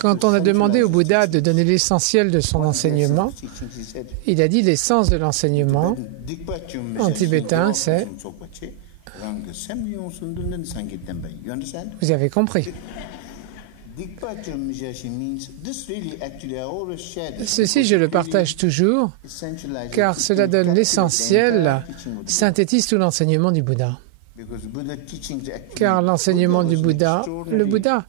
Quand on a demandé au Bouddha de donner l'essentiel de son enseignement, il a dit l'essence de l'enseignement en tibétain, c'est... Vous avez compris. Ceci, je le partage toujours, car cela donne l'essentiel, synthétise tout l'enseignement du Bouddha. Car l'enseignement du Bouddha, le Bouddha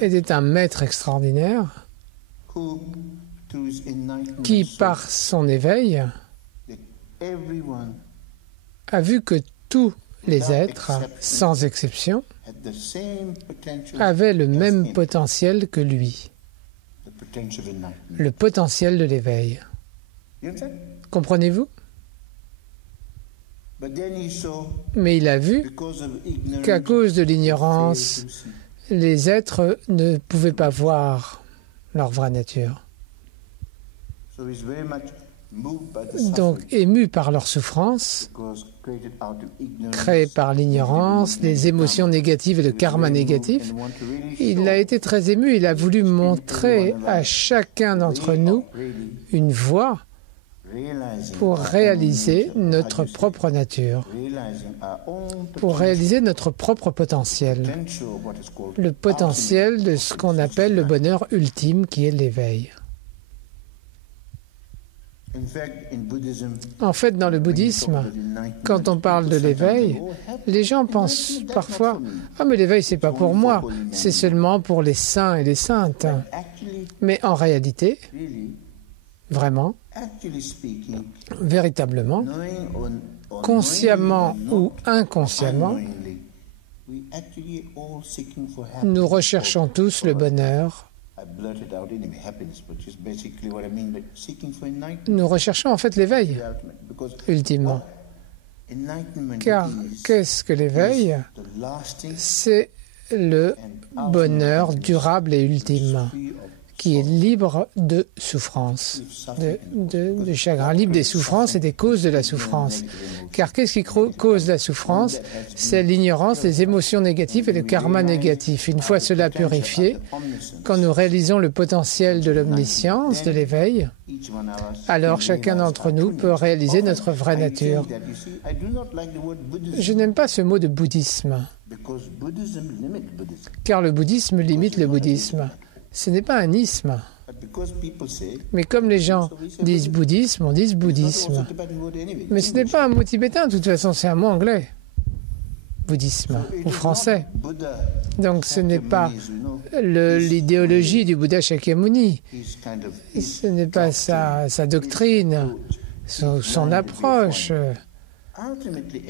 était un maître extraordinaire qui, par son éveil, a vu que tous les êtres, sans exception, avaient le même potentiel que lui, le potentiel de l'éveil. Comprenez-vous? Mais il a vu qu'à cause de l'ignorance, les êtres ne pouvaient pas voir leur vraie nature. Donc, ému par leur souffrance, créée par l'ignorance, des émotions négatives et le karma négatif, il a été très ému. Il a voulu montrer à chacun d'entre nous une voie pour réaliser notre propre nature, pour réaliser notre propre potentiel, le potentiel de ce qu'on appelle le bonheur ultime qui est l'éveil. En fait, dans le bouddhisme, quand on parle de l'éveil, les gens pensent parfois « Ah, mais l'éveil, c'est pas pour moi, c'est seulement pour les saints et les saintes. » Mais en réalité, vraiment, véritablement, consciemment ou inconsciemment, nous recherchons tous le bonheur. Nous recherchons en fait l'éveil, ultimement. Car qu'est-ce que l'éveil? C'est le bonheur durable et ultime, qui est libre de souffrance, de chagrin, libre des souffrances et des causes de la souffrance. Car qu'est-ce qui cause la souffrance? C'est l'ignorance, les émotions négatives et le karma négatif. Une fois cela purifié, quand nous réalisons le potentiel de l'omniscience, de l'éveil, alors chacun d'entre nous peut réaliser notre vraie nature. Je n'aime pas ce mot de bouddhisme, car le bouddhisme limite le bouddhisme. Ce n'est pas un isme. Mais comme les gens disent bouddhisme, on dit bouddhisme. Mais ce n'est pas un mot tibétain, de toute façon, c'est un mot anglais. Bouddhisme, ou français. Donc ce n'est pas l'idéologie du Bouddha Shakyamuni. Ce n'est pas sa doctrine, son approche.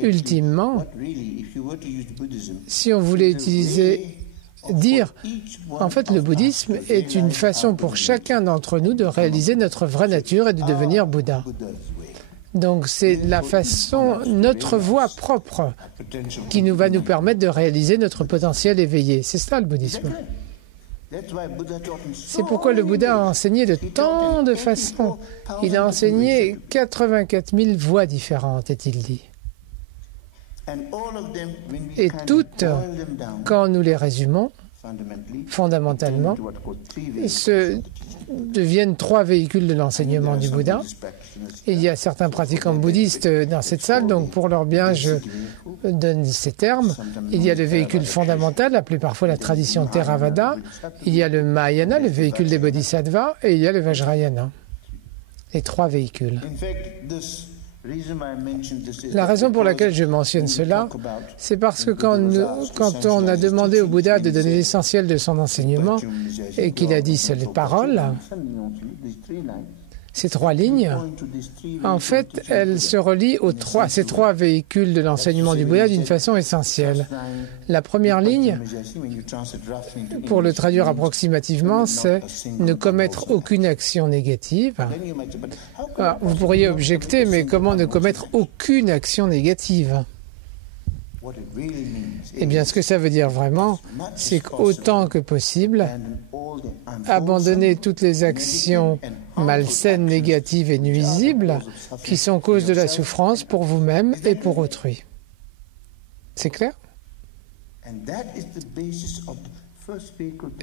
Ultimement, si on voulait dire, en fait, le bouddhisme est une façon pour chacun d'entre nous de réaliser notre vraie nature et de devenir Bouddha. Donc c'est la façon, notre voie propre qui va nous permettre de réaliser notre potentiel éveillé. C'est ça le bouddhisme. C'est pourquoi le Bouddha a enseigné de tant de façons. Il a enseigné 84 000 voies différentes, est-il dit. Et toutes, quand nous les résumons, fondamentalement, deviennent trois véhicules de l'enseignement du Bouddha. Il y a certains pratiquants bouddhistes dans cette salle, donc pour leur bien, je donne ces termes. Il y a le véhicule fondamental, appelé parfois la tradition Theravada. Il y a le Mahayana, le véhicule des Bodhisattvas, et il y a le Vajrayana. Les trois véhicules. La raison pour laquelle je mentionne cela, c'est parce que quand on a demandé au Bouddha de donner l'essentiel de son enseignement et qu'il a dit ces paroles, ces trois lignes, en fait, elles se relient à ces trois véhicules de l'enseignement du Bouddha d'une façon essentielle. La première ligne, pour le traduire approximativement, c'est ne commettre aucune action négative. Alors, vous pourriez objecter, mais comment ne commettre aucune action négative? Eh bien, ce que ça veut dire vraiment, c'est qu'autant que possible, abandonner toutes les actions malsaines, négatives et nuisibles qui sont cause de la souffrance pour vous-même et pour autrui. C'est clair?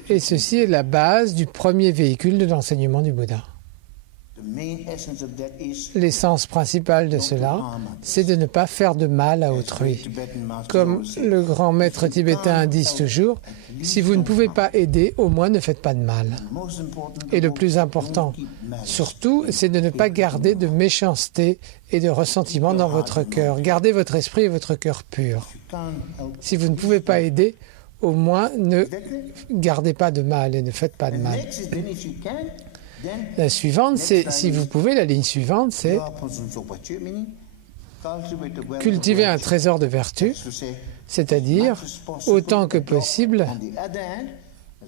Et ceci est la base du premier véhicule de l'enseignement du Bouddha. L'essence principale de cela, c'est de ne pas faire de mal à autrui. Comme le grand maître tibétain dit toujours, si vous ne pouvez pas aider, au moins ne faites pas de mal. Et le plus important, surtout, c'est de ne pas garder de méchanceté et de ressentiment dans votre cœur. Gardez votre esprit et votre cœur pur. Si vous ne pouvez pas aider, au moins ne gardez pas de mal et ne faites pas de mal. La suivante, c'est, si vous pouvez, la ligne suivante, c'est cultiver un trésor de vertu, c'est-à-dire autant que possible,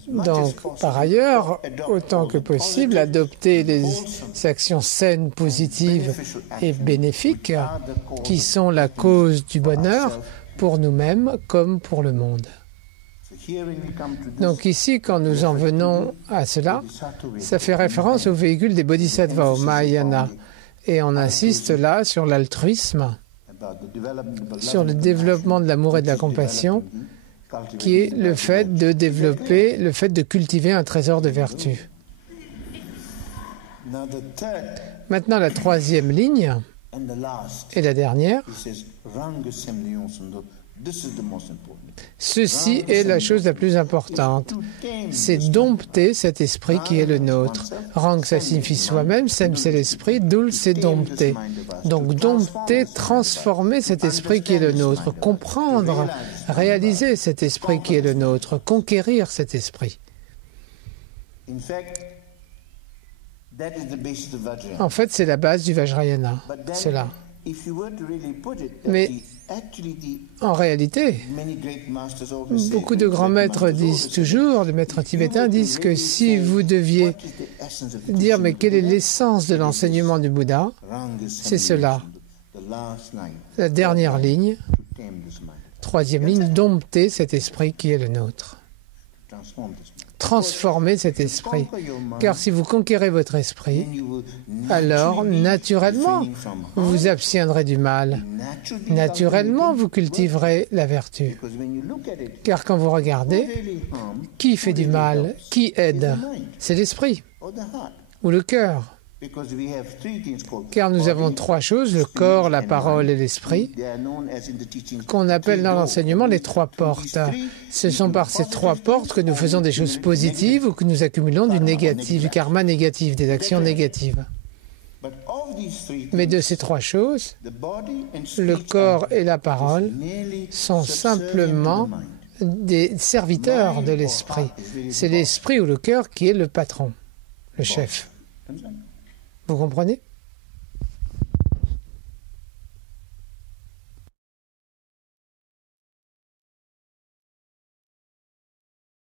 donc par ailleurs, autant que possible, adopter les actions saines, positives et bénéfiques qui sont la cause du bonheur pour nous-mêmes comme pour le monde. Donc ici, quand nous en venons à cela, ça fait référence au véhicule des bodhisattvas, au Mahayana. Et on insiste là sur l'altruisme, sur le développement de l'amour et de la compassion, qui est le fait de développer, le fait de cultiver un trésor de vertu. Maintenant, la troisième ligne, et la dernière, ceci est la chose la plus importante, c'est dompter cet esprit qui est le nôtre. Rang, ça signifie soi-même, sem c'est l'esprit, dul c'est dompter. Donc dompter, transformer cet esprit qui est le nôtre, comprendre, réaliser cet esprit qui est le nôtre, conquérir cet esprit. En fait, c'est la base du Vajrayana, cela. Mais en réalité, beaucoup de grands maîtres disent toujours, les maîtres tibétains disent que si vous deviez dire mais quelle est l'essence de l'enseignement du Bouddha, c'est cela. La dernière ligne, troisième ligne, dompter cet esprit qui est le nôtre. Transformer cet esprit. Car si vous conquérez votre esprit, alors naturellement, vous vous abstiendrez du mal. Naturellement, vous cultiverez la vertu. Car quand vous regardez, qui fait du mal, qui aide? C'est l'esprit ou le cœur. Car nous avons trois choses, le corps, la parole et l'esprit, qu'on appelle dans l'enseignement les trois portes. Ce sont par ces trois portes que nous faisons des choses positives ou que nous accumulons du négatif, du karma négatif, des actions négatives. Mais de ces trois choses, le corps et la parole sont simplement des serviteurs de l'esprit. C'est l'esprit ou le cœur qui est le patron, le chef. Vous comprenez ?